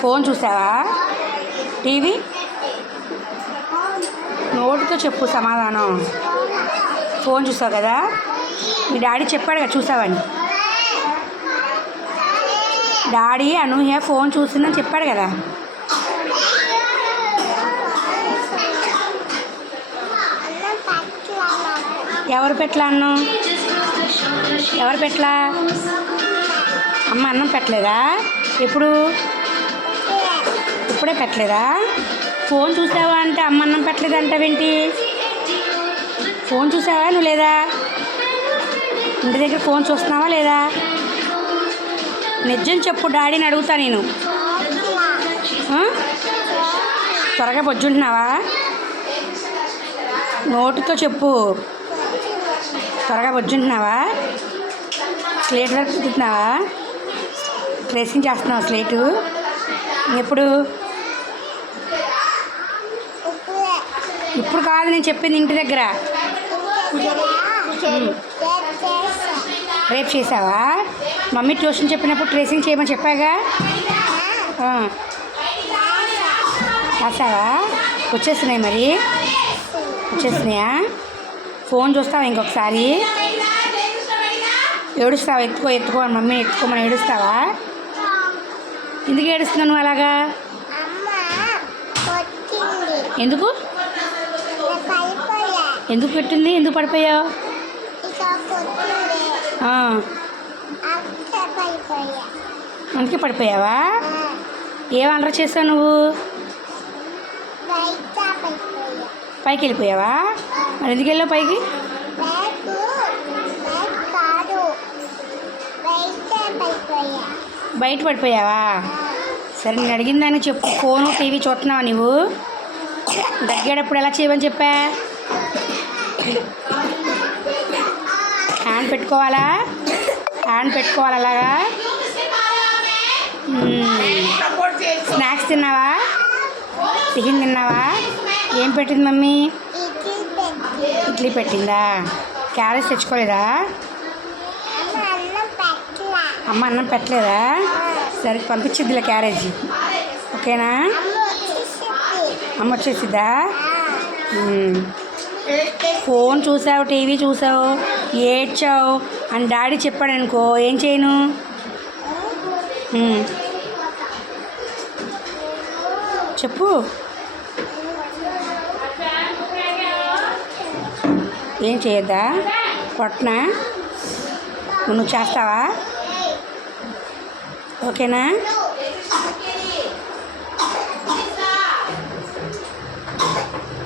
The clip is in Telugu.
ఫోన్ చూసావా? టీవీ? నోటితో చెప్పు సమాధానం. ఫోన్ చూసావు కదా? మీ డాడీ చెప్పాడు కదా చూసావని. డాడీ అనూహ్య ఫోన్ చూసిందని చెప్పాడు కదా. ఎవరు పెట్టలా అన్నం? ఎవరు పెట్టలా? అమ్మ అన్నం పెట్టలేదా? ఎప్పుడు? ఇప్పుడే పెట్టలేదా? ఫోన్ చూసావా అంటే అమ్మ అన్నం పెట్టలేదు అంటావేంటి? ఫోన్ చూసావా నువ్వు లేదా? ఇంటి దగ్గర ఫోన్ చూస్తున్నావా లేదా? నిజం చెప్పు, డాడీని అడుగుతా నేను. త్వరగా బొజ్జుంటున్నావా? నోటితో చెప్పు. త్వరగా బొజ్జుంటున్నావా? స్లేట్ వర్క్ తింటున్నావా? ట్రేసింగ్ చేస్తున్నావా స్లేటు? ఎప్పుడు? ఇప్పుడు కాదు నేను చెప్పింది, ఇంటి దగ్గర. రేపు చేసావా? మమ్మీ ట్యూషన్ చెప్పినప్పుడు ట్రేసింగ్ చేయమని చెప్పాగా. రాసావా? వచ్చేస్తున్నాయి మరి. వచ్చేస్తున్నాయా? ఫోన్ చూస్తావా ఇంకొకసారి? ఏడుస్తావా? ఎత్తుకో మమ్మీ ఎత్తుకోమని ఏడుస్తావా? ఎందుకు ఏడుస్తున్నావు నువ్వు అలాగా? ఎందుకు? ఎందుకు పెట్టింది? ఎందుకు పడిపోయావు? అందుకే పడిపోయావా? ఏం అల్లరి చేసావు నువ్వు? పైకి వెళ్ళిపోయావా? మరి ఎందుకు వెళ్ళావు పైకి? బయట పడిపోయావా? సరే నేను అడిగిన దాన్ని చెప్పు. ఫోను టీవీ చూస్తున్నావా నువ్వు? దగ్గేటప్పుడు ఎలా చేయమని చెప్పా? హ్యాండ్ పెట్టుకోవాలా? హ్యాండ్ పెట్టుకోవాలి అలాగా. స్నాక్స్ తిన్నావా? టిఫిన్ తిన్నావా? ఏం పెట్టింది మమ్మీ? ఇడ్లీ పెట్టిందా? క్యారెట్ తెచ్చుకోలేదా? అమ్మ అన్నం పెట్టలేదా? సరే పంపించిద్దిలే క్యారేజీ. ఓకేనా? అమ్మ వచ్చేసిద్దా? ఫోన్ చూసావు, టీవీ చూసావు, ఏడ్చావు అని డాడీ చెప్పాడు అనుకో, ఏం చేయను? చెప్పు. ఏం చేయొద్దా? కొట్టనా? నువ్వు చేస్తావా? ఓకేనా?